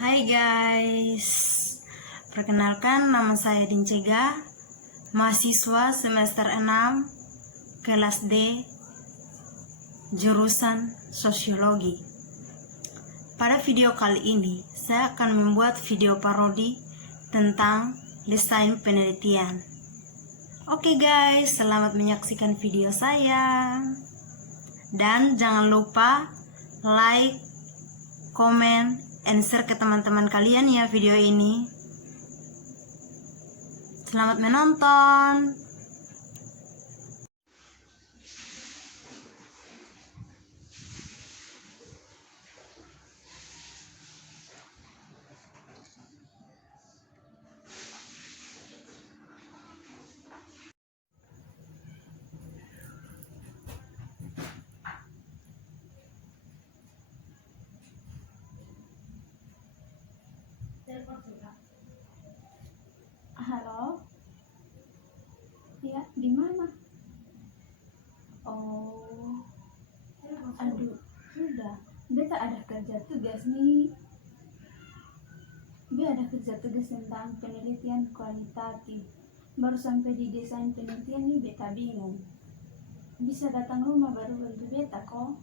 Hai guys, perkenalkan nama saya Dincega, mahasiswa semester 6, kelas D, jurusan Sosiologi. Pada video kali ini, saya akan membuat video parodi tentang desain penelitian. Oke guys, selamat menyaksikan video saya. Dan jangan lupa like, komen, and share ke teman-teman kalian ya video ini. Selamat menonton. Halo, ya di mana? Oh, aduh, sudah. Beta ada kerja tugas nih. Beta ada kerja tugas tentang penelitian kualitatif. Baru sampai di desain penelitian nih, beta bingung. Bisa datang rumah baru bantu beta kok.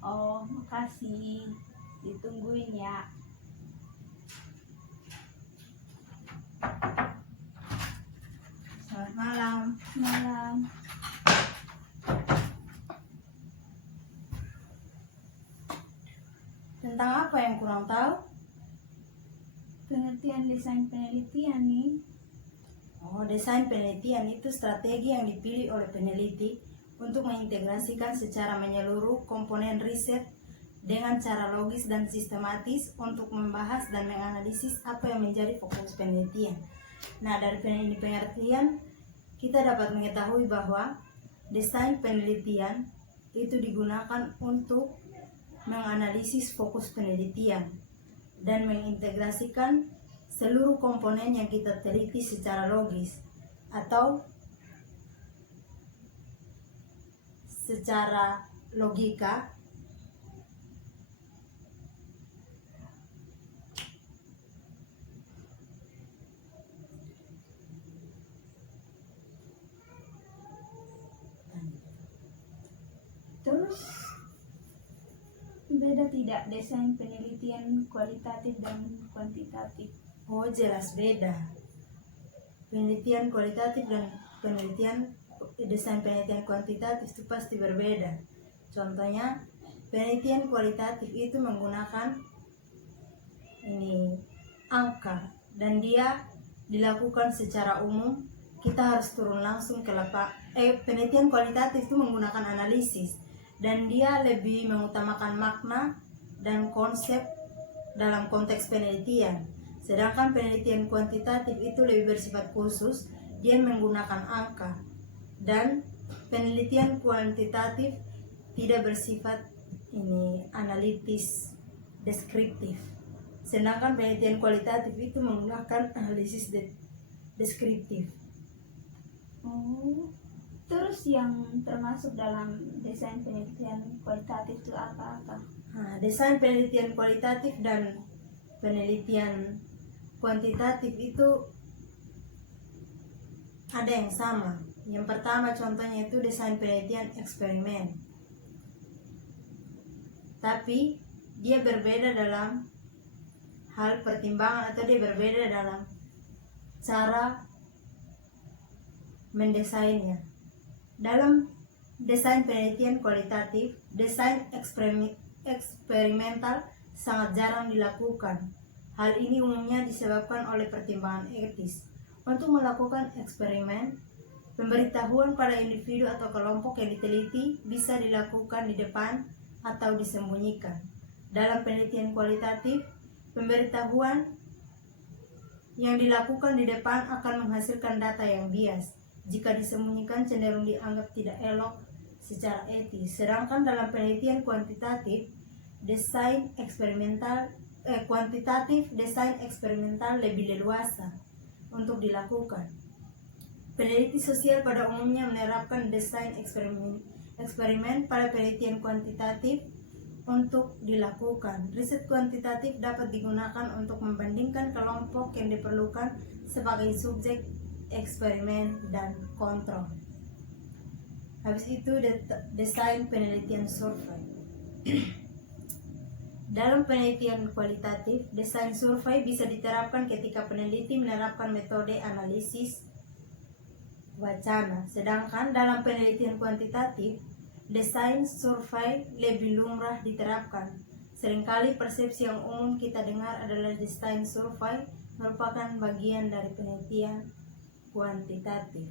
Oh, makasih. Ditungguin ya. Selamat malam. Malam. Tentang apa yang kurang tahu? Pengertian desain penelitian nih. Oh, desain penelitian itu strategi yang dipilih oleh peneliti untuk mengintegrasikan secara menyeluruh komponen riset dengan cara logis dan sistematis untuk membahas dan menganalisis apa yang menjadi fokus penelitian. Nah, dari penelitian kita dapat mengetahui bahwa desain penelitian itu digunakan untuk menganalisis fokus penelitian dan mengintegrasikan seluruh komponen yang kita teliti secara logis atau secara logika Terus beda tidak desain penelitian kualitatif dan kuantitatif? Oh, jelas beda. Penelitian kualitatif dan desain penelitian kuantitatif itu pasti berbeda. Contohnya, penelitian kualitatif itu menggunakan angka dan dia dilakukan secara umum. Kita harus turun langsung ke penelitian kualitatif itu menggunakan analisis dan dia lebih mengutamakan makna dan konsep dalam konteks penelitian. Sedangkan penelitian kuantitatif itu lebih bersifat khusus, dia menggunakan angka. Dan penelitian kuantitatif tidak bersifat analitis deskriptif. Sedangkan penelitian kualitatif itu menggunakan analisis deskriptif. Oh, terus yang termasuk dalam desain penelitian kualitatif itu apa-apa? Nah, desain penelitian kualitatif dan penelitian kuantitatif itu ada yang sama. Yang pertama contohnya itu desain penelitian eksperimen. Tapi dia berbeda dalam hal pertimbangan atau dia berbeda dalam cara mendesainnya. Dalam desain penelitian kualitatif, desain eksperimental sangat jarang dilakukan. Hal ini umumnya disebabkan oleh pertimbangan etis. Untuk melakukan eksperimen, pemberitahuan pada individu atau kelompok yang diteliti bisa dilakukan di depan atau disembunyikan. Dalam penelitian kualitatif, pemberitahuan yang dilakukan di depan akan menghasilkan data yang bias. Jika disembunyikan cenderung dianggap tidak elok secara etis. Sedangkan dalam penelitian kuantitatif, desain eksperimental lebih leluasa untuk dilakukan. Peneliti sosial pada umumnya menerapkan desain eksperimen pada penelitian kuantitatif untuk dilakukan. Riset kuantitatif dapat digunakan untuk membandingkan kelompok yang diperlukan sebagai subjek eksperimen dan kontrol. Habis itu desain penelitian survei. Dalam penelitian kualitatif, desain survei bisa diterapkan ketika peneliti menerapkan metode analisis wacana. Sedangkan dalam penelitian kuantitatif, desain survei lebih lumrah diterapkan. Seringkali persepsi yang umum kita dengar adalah desain survei merupakan bagian dari penelitian kuantitatif.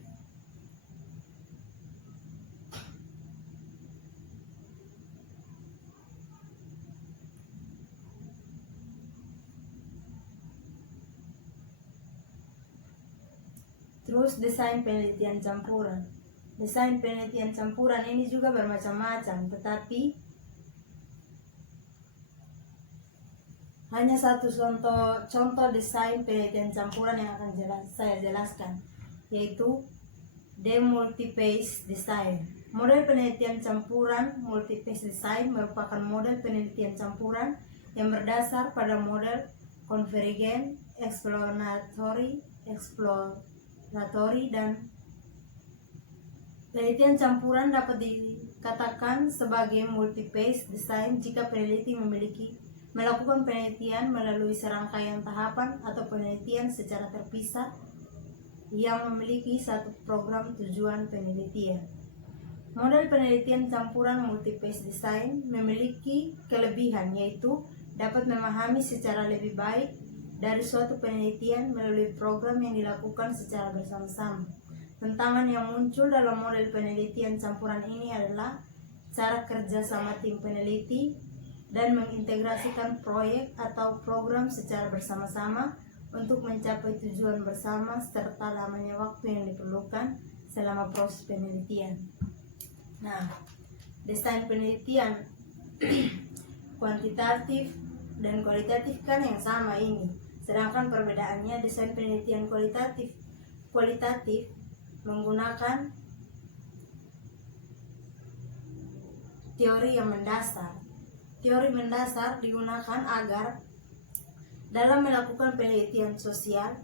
Terus desain penelitian campuran. Desain penelitian campuran ini juga bermacam-macam, tetapi hanya satu contoh desain penelitian campuran yang akan saya jelaskan, yaitu demultiphase design. Model penelitian campuran multiphase design merupakan model penelitian campuran yang berdasar pada model konvergen, exploratory, dan penelitian campuran dapat dikatakan sebagai multiphase design jika peneliti melakukan penelitian melalui serangkaian tahapan atau penelitian secara terpisah yang memiliki satu program tujuan penelitian. Model penelitian campuran multiphase design memiliki kelebihan, yaitu dapat memahami secara lebih baik dari suatu penelitian melalui program yang dilakukan secara bersama-sama. Tantangan yang muncul dalam model penelitian campuran ini adalah cara kerja sama tim peneliti dan mengintegrasikan proyek atau program secara bersama-sama untuk mencapai tujuan bersama serta lamanya waktu yang diperlukan selama proses penelitian. Nah, desain penelitian kuantitatif dan kualitatif kan yang sama ini. Sedangkan perbedaannya, desain penelitian kualitatif menggunakan teori yang mendasar. Teori mendasar digunakan agar dalam melakukan penelitian sosial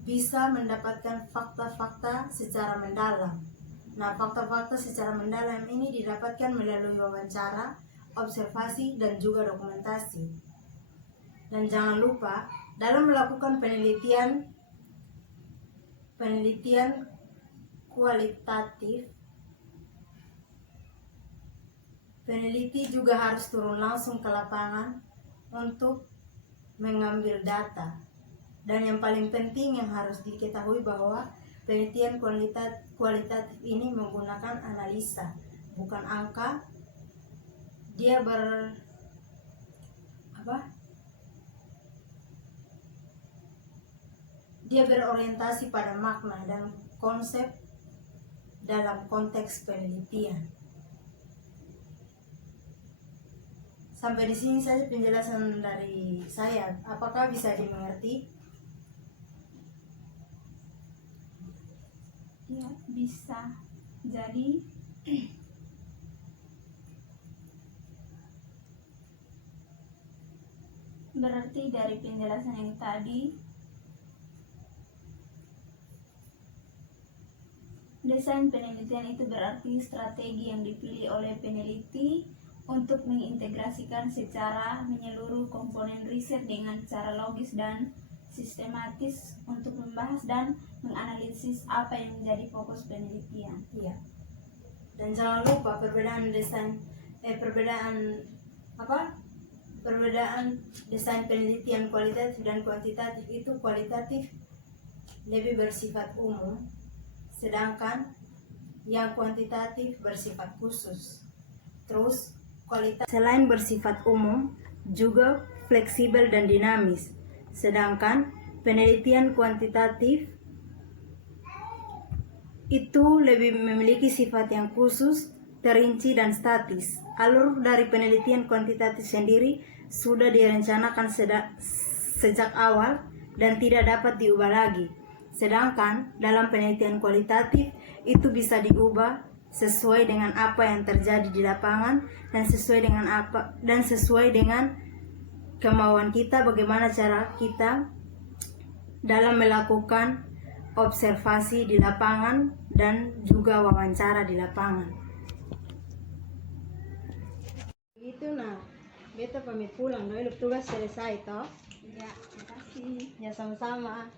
bisa mendapatkan fakta-fakta secara mendalam. Nah, fakta-fakta secara mendalam ini didapatkan melalui wawancara, observasi, dan juga dokumentasi. Dan jangan lupa, dalam melakukan penelitian kualitatif, peneliti juga harus turun langsung ke lapangan untuk mengambil data. Dan yang paling penting yang harus diketahui bahwa penelitian kualitatif ini menggunakan analisa, bukan angka. Dia berorientasi pada makna dan konsep dalam konteks penelitian. Sampai di sini saja penjelasan dari saya. Apakah bisa dimengerti? Ya, bisa. Jadi berarti dari penjelasan yang tadi, desain penelitian itu berarti strategi yang dipilih oleh peneliti untuk mengintegrasikan secara menyeluruh komponen riset dengan cara logis dan sistematis untuk membahas dan menganalisis apa yang menjadi fokus penelitian. Iya. Dan jangan lupa perbedaan desain penelitian kualitatif dan kuantitatif itu. Kualitatif lebih bersifat umum, sedangkan yang kuantitatif bersifat khusus. Terus selain bersifat umum juga fleksibel dan dinamis, sedangkan penelitian kuantitatif itu lebih memiliki sifat yang khusus, terinci dan statis. Alur dari penelitian kuantitatif sendiri sudah direncanakan sejak awal dan tidak dapat diubah lagi. Sedangkan dalam penelitian kualitatif itu bisa diubah sesuai dengan apa yang terjadi di lapangan dan sesuai dengan kemauan kita, bagaimana cara kita dalam melakukan observasi di lapangan dan juga wawancara di lapangan. Itu nah, beta pamit pulang dulu, tugas selesai toh. Ya, terima kasih. Ya sama-sama.